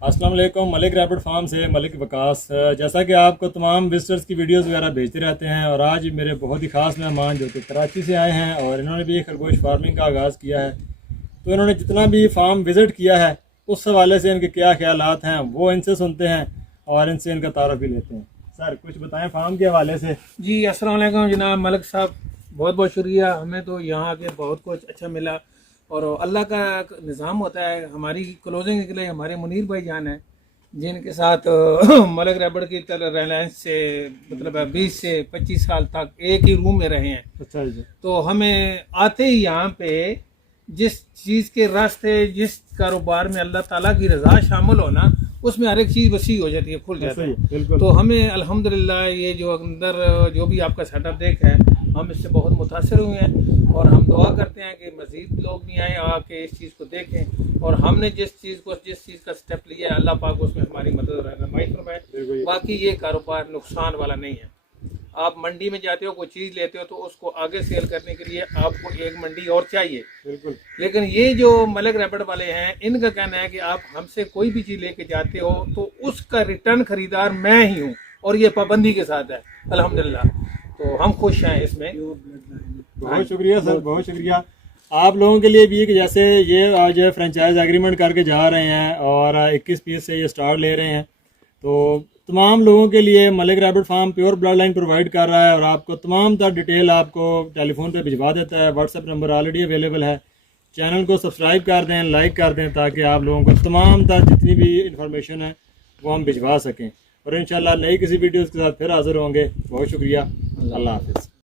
अस्सलाम वालेकुम। Malik rabbit farm से मलिक वकास। जैसा कि आपको तमाम विजिटर्स की वीडियोस वगैरह भेजते रहते हैं, और आज मेरे बहुत ही ख़ास मेहमान जो कि कराची से आए हैं और इन्होंने भी खरगोश फार्मिंग का आगाज़ किया है। तो इन्होंने जितना भी फार्म विज़िट किया है उस हवाले से इनके क्या ख्यालात हैं वो इनसे सुनते हैं और इनसे इनका तारुफ भी लेते हैं। सर कुछ बताएं फार्म के हवाले से। जी अस्सलाम वालेकुम जनाब मलिक साहब, बहुत बहुत शुक्रिया। हमें तो यहाँ आके बहुत कुछ अच्छा मिला और अल्लाह का निज़ाम होता है। हमारी क्लोजिंग के लिए हमारे मुनीर भाई जान है, जिनके साथ मलिक रैबिट की तरह रिलायंस से मतलब 20 से 25 साल तक एक ही रूम में रहे हैं। अच्छा जी। तो हमें आते ही यहाँ पे जिस चीज़ के रास्ते, जिस कारोबार में अल्लाह ताला की रज़ा शामिल हो ना, उसमें हर एक चीज़ वसी हो जाती है, खुल जाता है। तो हमें अल्हम्दुलिल्लाह ये जो अंदर जो भी आपका सेटअप देख है, हम इससे बहुत मुतासर हुए हैं और हम दुआ करते हैं कि मज़ीद लोग भी आएँ आके इस चीज़ को देखें। और हमने जिस चीज़ का स्टेप लिया है, अल्लाह पाक उसमें हमारी मदद रहनुमाई फरमाए। बाकी ये कारोबार नुकसान वाला नहीं है। आप मंडी में जाते हो, कोई चीज़ लेते हो तो उसको आगे सेल करने के लिए आपको एक मंडी और चाहिए। बिल्कुल। लेकिन ये जो मलिक रैबिट वाले हैं, इनका कहना है कि आप हमसे कोई भी चीज़ लेके जाते हो तो उसका रिटर्न खरीदार मैं ही हूँ, और ये पाबंदी के साथ है अल्हम्दुलिल्लाह। तो हम खुश हैं इसमें। बहुत शुक्रिया सर, बहुत शुक्रिया आप लोगों के लिए भी कि जैसे ये आज फ्रेंचाइज एग्रीमेंट करके जा रहे हैं और 21 पीस से ये स्टार्ट ले रहे हैं, तो तमाम लोगों के लिए Malik rabbit farm pure blood line provide कर रहा है और आपको तमाम तर डिटेल आपको टेलीफोन पे भिजवा देता है। व्हाट्सएप नंबर ऑलरेडी अवेलेबल है। चैनल को सब्सक्राइब कर दें, लाइक कर दें, ताकि आप लोगों को तमाम तर जितनी भी इंफॉर्मेशन है वो हम भिजवा सकें। और इंशाल्लाह नई किसी वीडियोज़ के साथ फिर हाज़िर होंगे। बहुत शुक्रिया। अल्लाह हाफ़िज़।